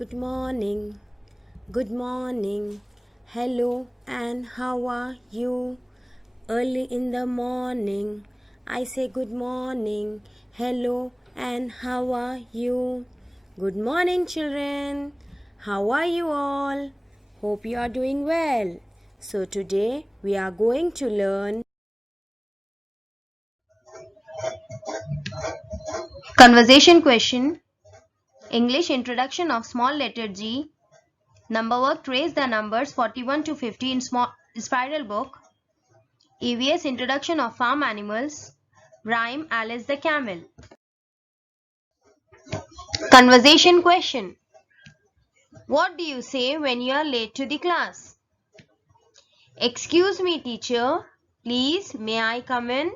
Good morning. Good morning. Hello and how are you? Early in the morning, I say good morning. Hello and how are you? Good morning, children. How are you all? Hope you are doing well. So, today we are going to learn Conversation question. English introduction of small letter G. Number work, trace the numbers 41 to 50 in spiral book. EVS introduction of farm animals. Rhyme Alice the camel. Conversation question. What do you say when you are late to the class? Excuse me, teacher. Please, may I come in?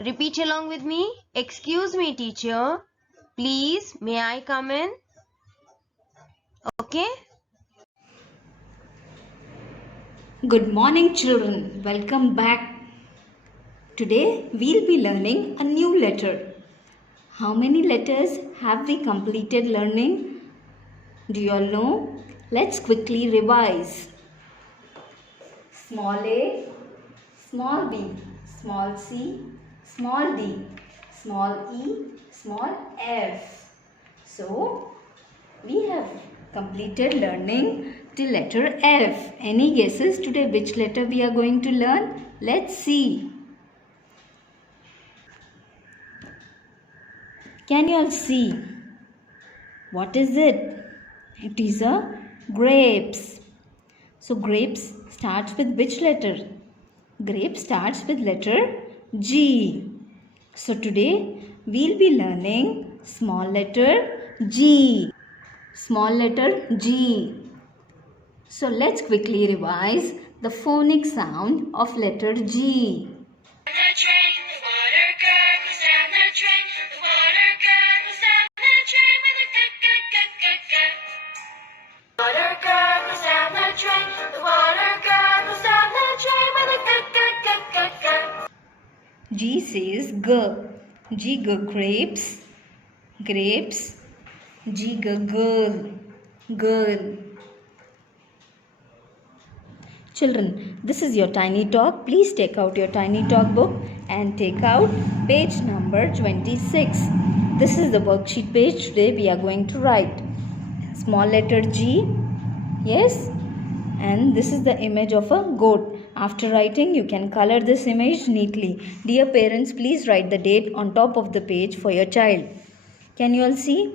Repeat along with me. Excuse me, teacher. Please, may I come in? Okay? Good morning, children. Welcome back. Today we'll be learning a new letter. How many letters have we completed learning? Do you all know? Let's quickly revise. Small a, small b, small c, small d, small e, small f. So, we have completed learning till letter F. Any guesses today which letter we are going to learn? Let's see. Can you all see? What is it? It is a grapes. So grapes starts with which letter? Grape starts with letter G. So today we'll be learning small letter G. Small letter G. So let's quickly revise the phonic sound of letter G. G says G. G grapes, grapes. G girl, girl. Children, this is your tiny talk. Please take out your tiny talk book and take out page number 26. This is the worksheet page. Today we are going to write small letter G. Yes. And this is the image of a goat. After writing, you can color this image neatly. Dear parents, please write the date on top of the page for your child. Can you all see?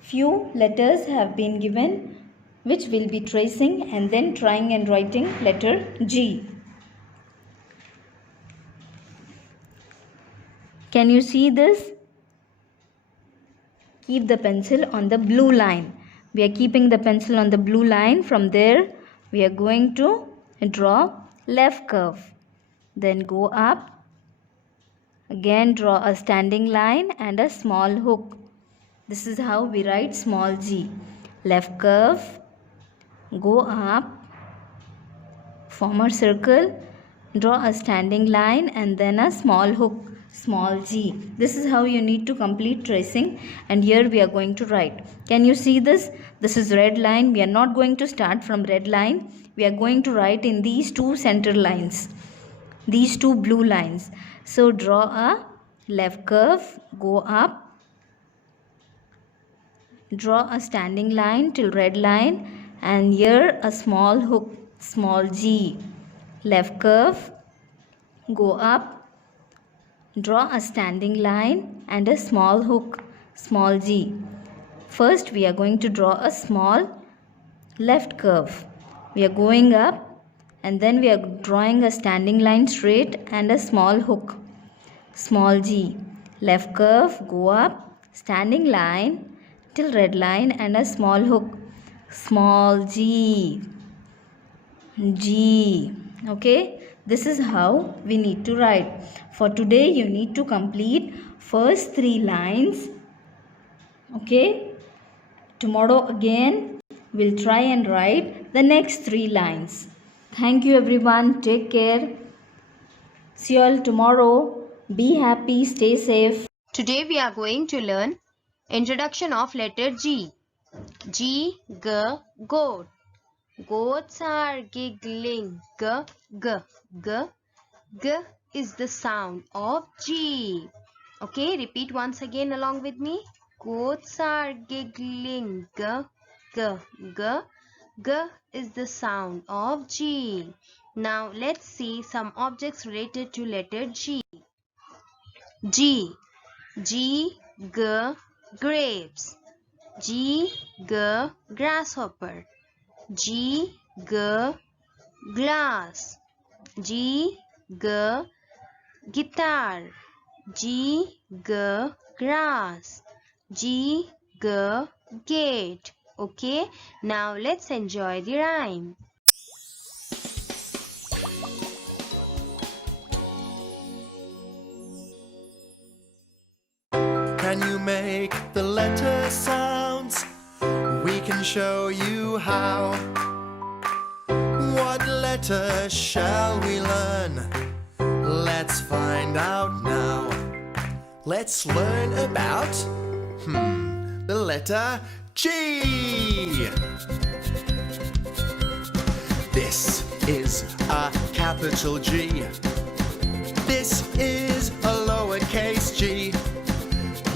Few letters have been given which we'll be tracing and then trying and writing letter G. Can you see this? Keep the pencil on the blue line. We are keeping the pencil on the blue line. From there, we are going to draw left curve. Then go up. Again draw a standing line and a small hook. This is how we write small g. Left curve. Go up. Form a circle. Draw a standing line and then a small hook. Small g. This is how you need to complete tracing, and here we are going to write. Can you see this? This is red line. We are not going to start from red line. We are going to write in these two center lines. These two blue lines. So draw a left curve, go up, draw a standing line till red line, and here a small hook, small g. Left curve, go up, draw a standing line and a small hook, small g. First we are going to draw a small left curve. We are going up and then we are drawing a standing line straight and a small hook, small g. Left curve, go up, standing line till red line and a small hook, small g. G. Okay, this is how we need to write. For today you need to complete first 3 lines. Okay, tomorrow again we'll try and write the next 3 lines. Thank you everyone. Take care. See you all tomorrow. Be happy. Stay safe. Today we are going to learn introduction of letter G. G, G, goat. Goats are giggling. G, G, G. G is the sound of G. Okay, repeat once again along with me. Goats are giggling. G, G, G. G is the sound of G. Now let's see some objects related to letter G. G, G, G, grapes. G, G, grasshopper. G, G, glass. G, G, guitar. G, G, grass. G, G, gate. Okay, now let's enjoy the rhyme. Can you make the letter sounds? We can show you how. What letter shall we learn? Let's find out now. Let's learn about the letter G. This is a capital G. This is a lowercase g.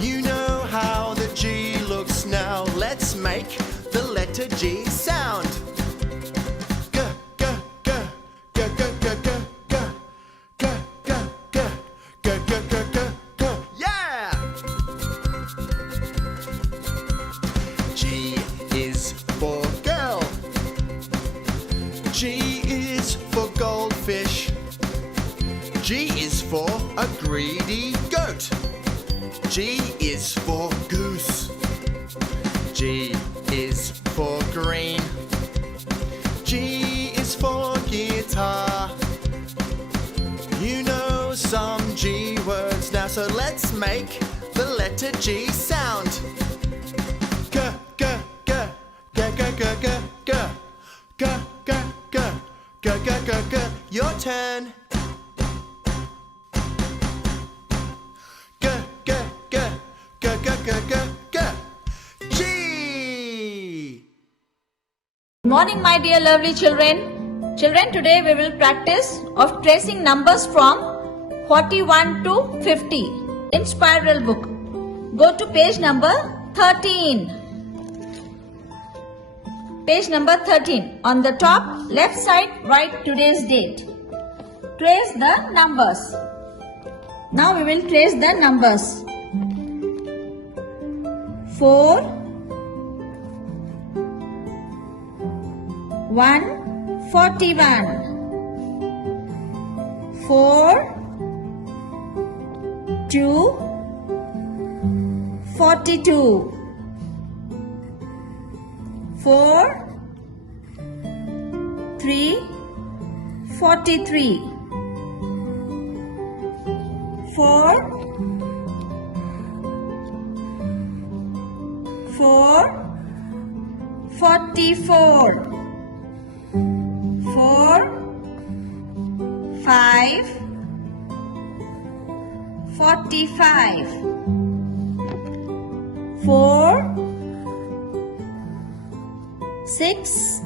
You know how the G looks now. Let's make the letter G sound. G, G, G, G, G, G, G, G, G, G, G, G, G, G, G, G. Yeah! G is for girl. G is for goldfish. G is for a greedy goat. G is for goose. G is for green. G is for guitar. You know some G words now, so let's make the letter G sound. G, G, G, G, G, G, G, G, G, G, G, G, G, G, G. Your turn. G, G, G, G, G, G, G, G. G. Good morning, my dear lovely children. Children, today we will practice of tracing numbers from 41 to 50 in spiral book. Go to page number 13. Page number 13. On the top left side, write today's date. Trace the numbers. Now we will trace the numbers. 4, 141. 4, 2, 42. 4, 3, 43. 4, 4, 44. 4, 5, 45. 4, 6,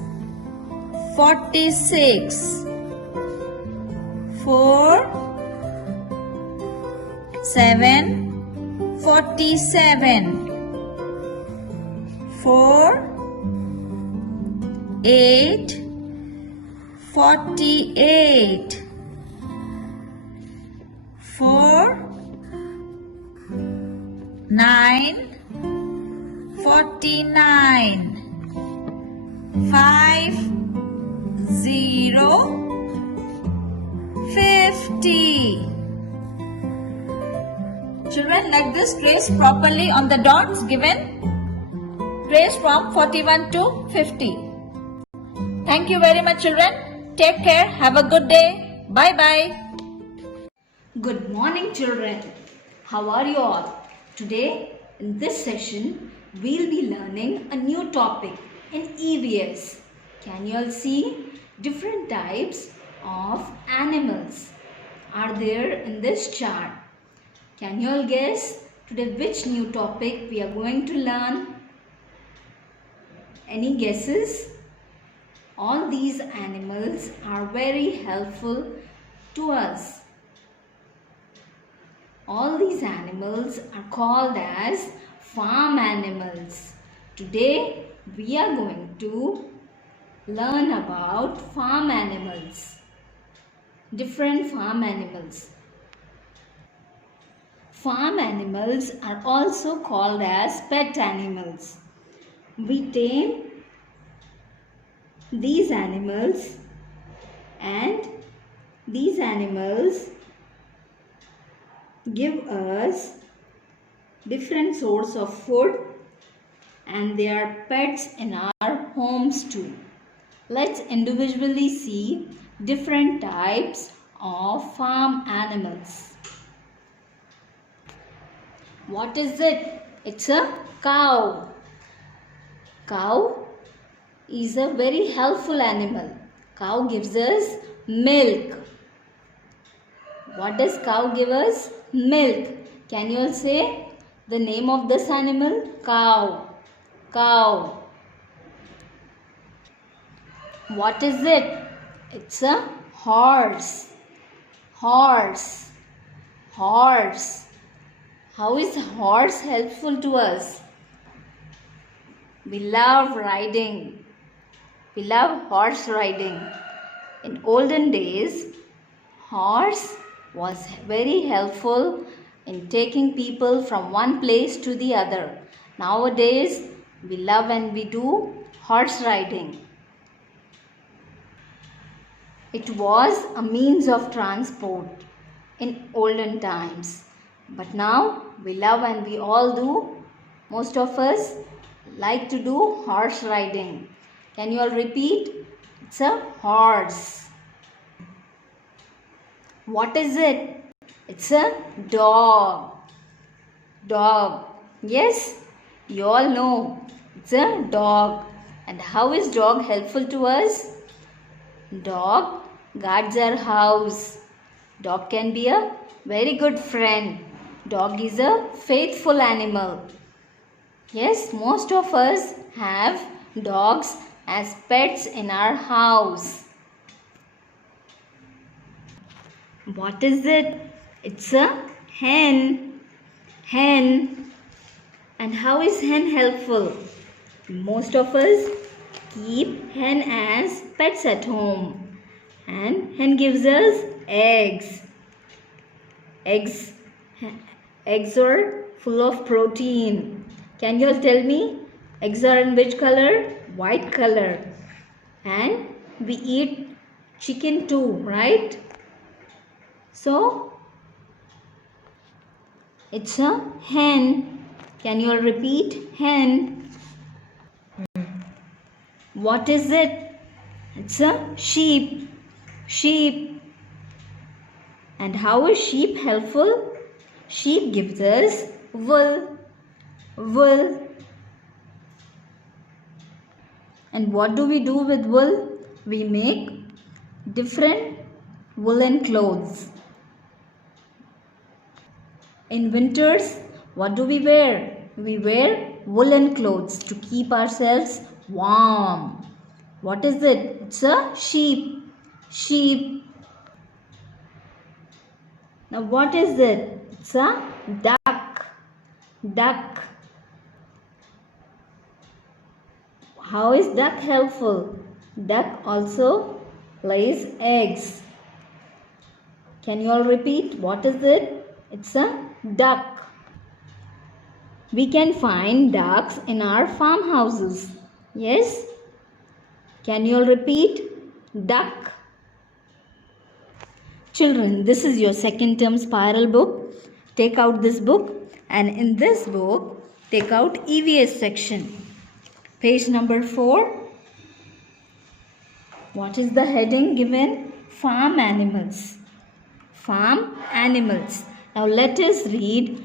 46. 4, 7, 47. 4, 8, 48. 4, 9, 49. 5, 0, 50. Children, like this, trace properly on the dots given. Trace from 41 to 50. Thank you very much, children. Take care. Have a good day. Bye-bye. Good morning, children. How are you all? Today, in this session, we'll be learning a new topic in EVS. Can you all see different types of animals are there in this chart? Can you all guess today which new topic we are going to learn? Any guesses? All these animals are very helpful to us. All these animals are called as farm animals. Today we are going to learn about farm animals. Different farm animals. Farm animals are also called as pet animals. We tame these animals, and these animals give us different source of food, and they are pets in our homes too. Let's individually see different types of farm animals. What is it? It's a cow. Cow is a very helpful animal. Cow gives us milk. What does cow give us? Milk. Can you all say the name of this animal? Cow. Cow. What is it? It's a horse. Horse. Horse. How is horse helpful to us? We love riding. We love horse riding. In olden days, horse was very helpful in taking people from one place to the other. Nowadays, we love and we do horse riding. It was a means of transport in olden times. But now we love and we all do. Most of us like to do horse riding. Can you all repeat? It's a horse. What is it? It's a dog. Dog. Yes, you all know. It's a dog. And how is dog helpful to us? Dog guards our house. Dog can be a very good friend. Dog is a faithful animal. Yes, most of us have dogs as pets in our house. What is it? It's a hen. Hen. And how is hen helpful? Most of us keep hen as pets at home. And hen gives us eggs. Eggs are full of protein. Can you all tell me? Eggs are in which color? White color. And we eat chicken too, right? So, it's a hen. Can you all repeat? Hen. What is it? It's a sheep. Sheep. And how is sheep helpful? Sheep gives us wool. Wool. And what do we do with wool? We make different woolen clothes. In winters, what do we wear? We wear woolen clothes to keep ourselves warm. What is it? It's a sheep. Sheep. Now what is it? It's a duck. Duck. How is duck helpful? Duck also lays eggs. Can you all repeat? What is it? It's a duck. We can find ducks in our farmhouses. Yes? Can you all repeat? Duck. Children, this is your second term spiral book. Take out this book, and in this book, take out EVS section. Page number 4. What is the heading given? Farm animals. Farm animals. Now let us read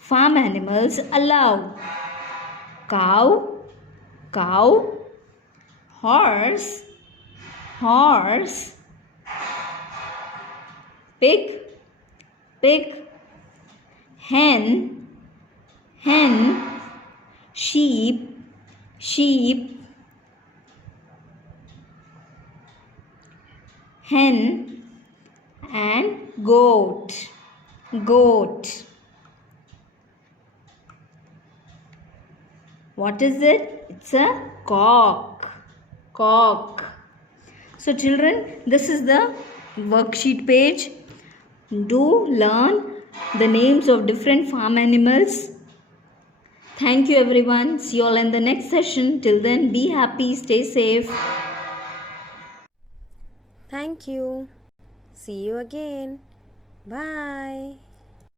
farm animals aloud. Cow, cow. Horse, horse. Pig, pig. Hen, hen. Sheep, sheep. hen and goat. Goat. What is it? It's a cock. Cock. So children, this is the worksheet page. Do learn the names of different farm animals. Thank you everyone. See you all in the next session. Till then, be happy, stay safe. Thank you. See you again. Bye.